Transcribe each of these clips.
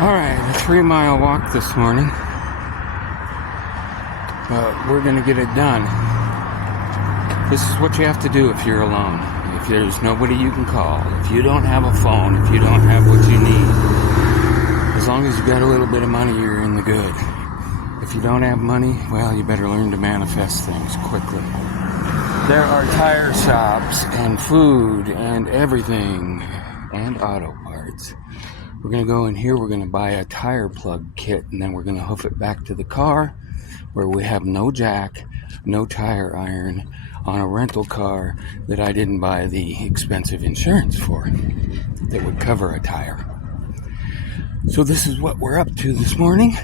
Alright, a 3-mile walk this morning. But we're going to get it done. This is what you have to do if you're alone. If there's nobody you can call. If you don't have a phone. If you don't have what you need. As long as you got a little bit of money, you're in the good. If you don't have money, well, you better learn to manifest things quickly. There are tire shops and food and everything. And auto parts. We're going to go in here, we're going to buy a tire plug kit, and then we're going to hoof it back to the car where we have no jack, no tire iron on a rental car that I didn't buy the expensive insurance for that would cover a tire. So this is what we're up to this morning.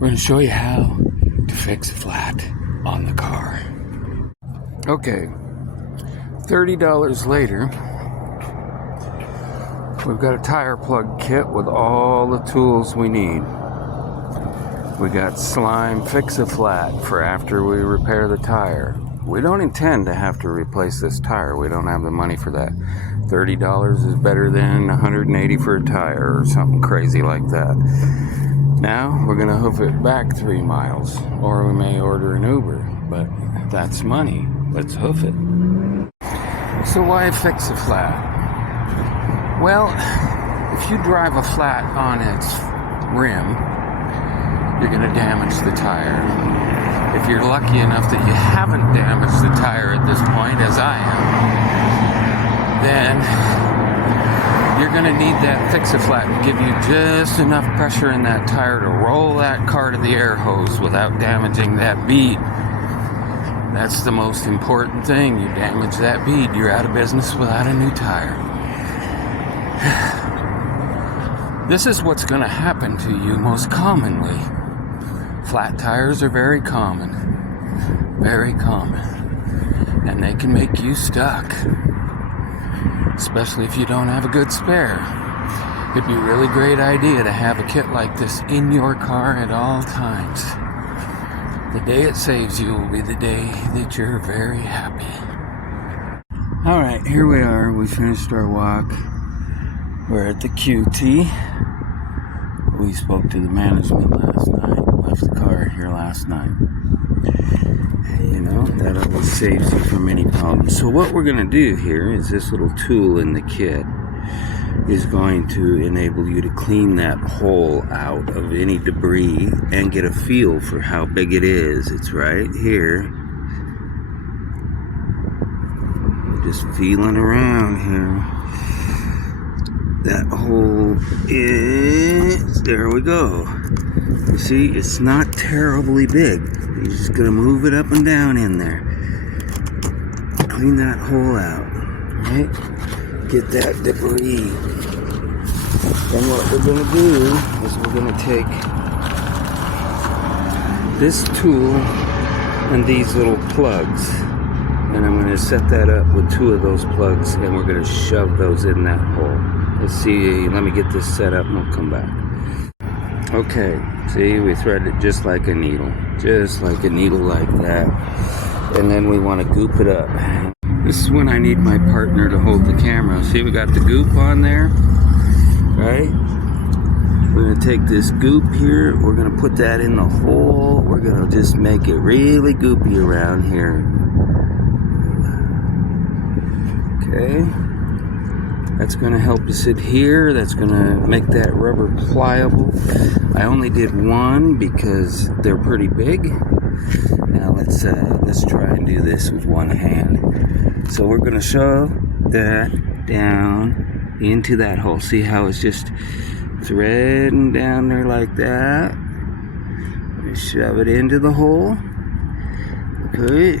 We're going to show you how to fix a flat on the car. Okay, $30 later. We've got a tire plug kit with all the tools we need. We got Slime Fix-A-Flat for after we repair the tire. We don't intend to have to replace this tire. We don't have the money for that. $30 is better than $180 for a tire or something crazy like that. Now we're going to hoof it back 3 miles, or we may order an Uber, but that's money. Let's hoof it. So why Fix-A-Flat? Well, if you drive a flat on its rim, you're going to damage the tire. If you're lucky enough that you haven't damaged the tire at this point, as I am, then you're going to need that Fix-A-Flat to give you just enough pressure in that tire to roll that car to the air hose without damaging that bead. That's the most important thing. You damage that bead, you're out of business without a new tire. This is what's going to happen to you most commonly. Flat tires are very common. Very common. And they can make you stuck. Especially if you don't have a good spare. It'd be a really great idea to have a kit like this in your car at all times. The day it saves you will be the day that you're very happy. Alright, here we are. We finished our walk. We're at the QT. We spoke to the management last night. Left the car here last night. You know, that always saves you from any problems. So what we're going to do here is this little tool in the kit is going to enable you to clean that hole out of any debris and get a feel for how big it is. It's right here. Just feeling around here. That hole is, there we go. You see, it's not terribly big. You're just going to move it up and down in there. Clean that hole out, right? Get that debris. Then what we're going to do is we're going to take this tool and these little plugs. And I'm going to set that up with 2 of those plugs, and we're going to shove those in that hole. Let's see, let me get this set up and we'll come back. Okay, see, we thread it just like a needle. Just like a needle like that. And then we want to goop it up. This is when I need my partner to hold the camera. See, we got the goop on there, right? We're going to take this goop here. We're going to put that in the hole. We're going to just make it really goopy around here. Okay. That's going to help us adhere. That's going to make that rubber pliable. I only did 1 because they're pretty big. Now let's try and do this with 1 hand. So we're going to shove that down into that hole. See how it's just threading down there like that? We shove it into the hole. Okay.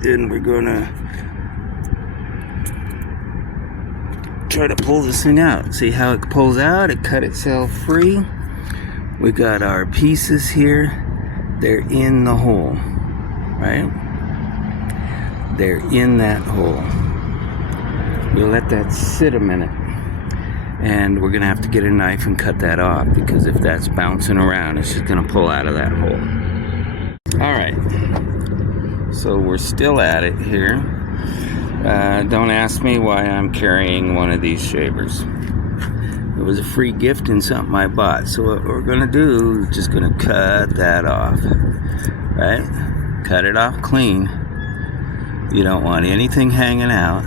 Then we're going to try to pull this thing out. See how it pulls out? It cut itself free. We got our pieces here. They're in the hole, right? They're in that hole. We'll let that sit a minute. And we're going to have to get a knife and cut that off, because if that's bouncing around, it's just going to pull out of that hole. Alright. So we're still at it here. Don't ask me why I'm carrying one of these shavers. was a free gift and something I bought. So what we're gonna do is just gonna cut that off, right? Cut it off clean. You don't want anything hanging out.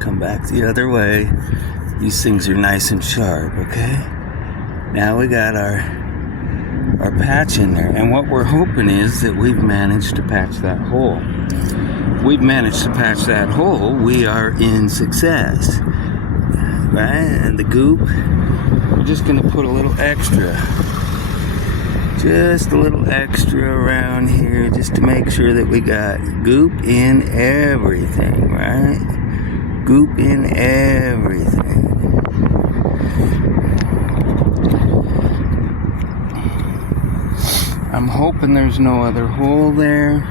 Come back the other way. These things are nice and sharp, okay? Now we got our patch in there, and what we're hoping is that we've managed to patch that hole. If we've managed to patch that hole, we are in success, right? And the goop, we're just gonna put a little extra, just a little extra around here, just to make sure that we got goop in everything, right? Goop in everything. I'm hoping there's no other hole there.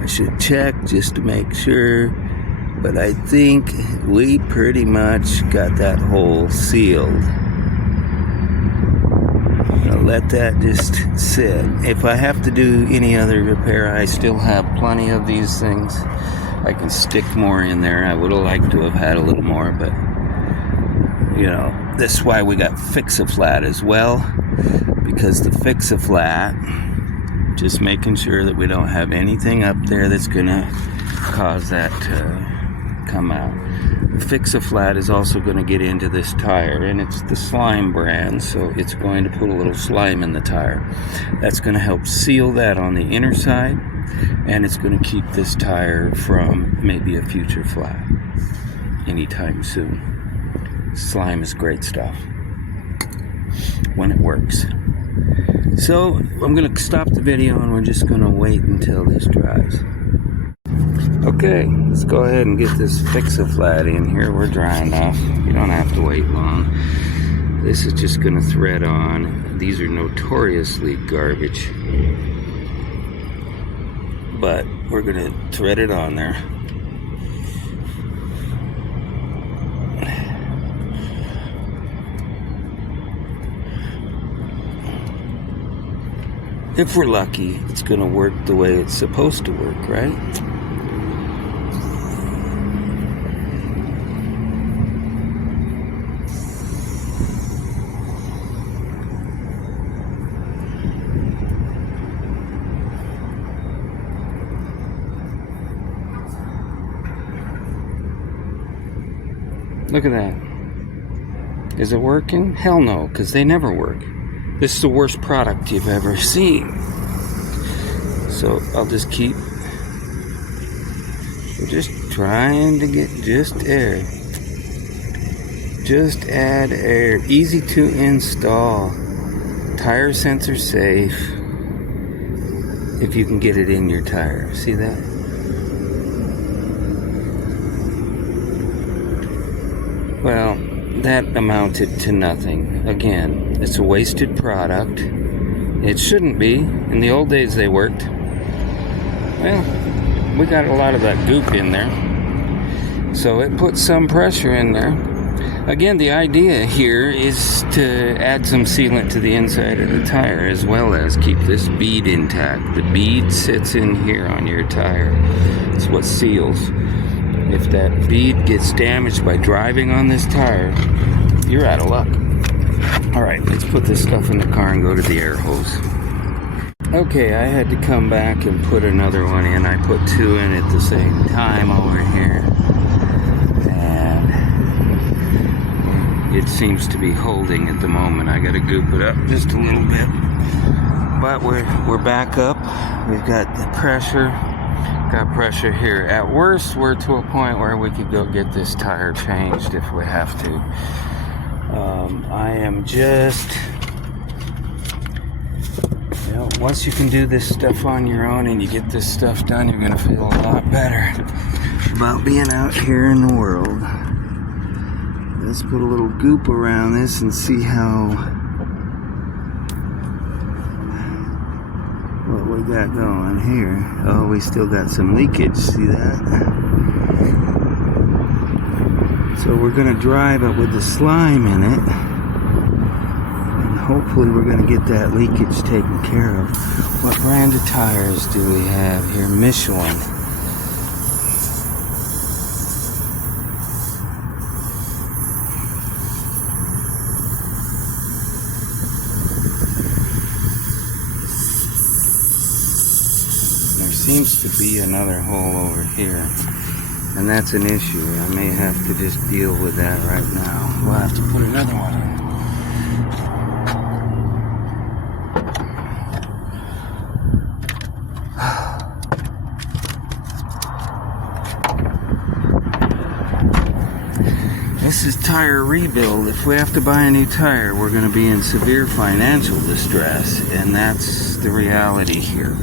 I should check just to make sure, but I think we pretty much got that hole sealed. I'll let that just sit. If I have to do any other repair, I still have plenty of these things. I can stick more in there. I would have liked to have had a little more, but you know, that's why we got Fix-A-Flat as well, because the Fix-A-Flat, just making sure that we don't have anything up there that's gonna cause that to come out. Fix-A-Flat is also going to get into this tire, and it's the Slime brand, so it's going to put a little slime in the tire. That's going to help seal that on the inner side, and it's going to keep this tire from maybe a future flat anytime soon. Slime is great stuff when it works. So I'm going to stop the video, and we're just going to wait until this dries. Okay, let's go ahead and get this Fix-A-Flat in here. We're dry enough. You don't have to wait long. This is just going to thread on. These are notoriously garbage, but we're going to thread it on there. If we're lucky, it's going to work the way it's supposed to work, right? Look at that. Is it working? Hell no, because they never work. This is the worst product you've ever seen. So I'll just keep. We're just trying to get just air. Just add air. Easy to install. Tire sensor safe. If you can get it in your tire. See that? Well, that amounted to nothing. Again, it's a wasted product. It shouldn't be. In the old days they worked. Well, we got a lot of that goop in there. So it puts some pressure in there. Again, the idea here is to add some sealant to the inside of the tire, as well as keep this bead intact. The bead sits in here on your tire. It's what seals. If that bead gets damaged by driving on this tire, you're out of luck. Alright, let's put this stuff in the car and go to the air hose. Okay, I had to come back and put another one in. I put two in at the same time over here. And it seems to be holding at the moment. I gotta goop it up just a little bit. But we're back up. We've got the pressure. Got pressure here. At worst, we're to a point where we could go get this tire changed if we have to. I am just, you know, once you can do this stuff on your own and you get this stuff done, you're going to feel a lot better about being out here in the world. Let's put a little goop around this and see what we got going here. Oh, we still got some leakage. See that? So we're going to drive it with the slime in it. And hopefully we're going to get that leakage taken care of. What brand of tires do we have here? Michelin. seems to be another hole over here. And that's an issue. I may have to just deal with that right now. We'll have to put another one in. This is tire rebuild. If we have to buy a new tire, we're going to be in severe financial distress, and that's the reality here.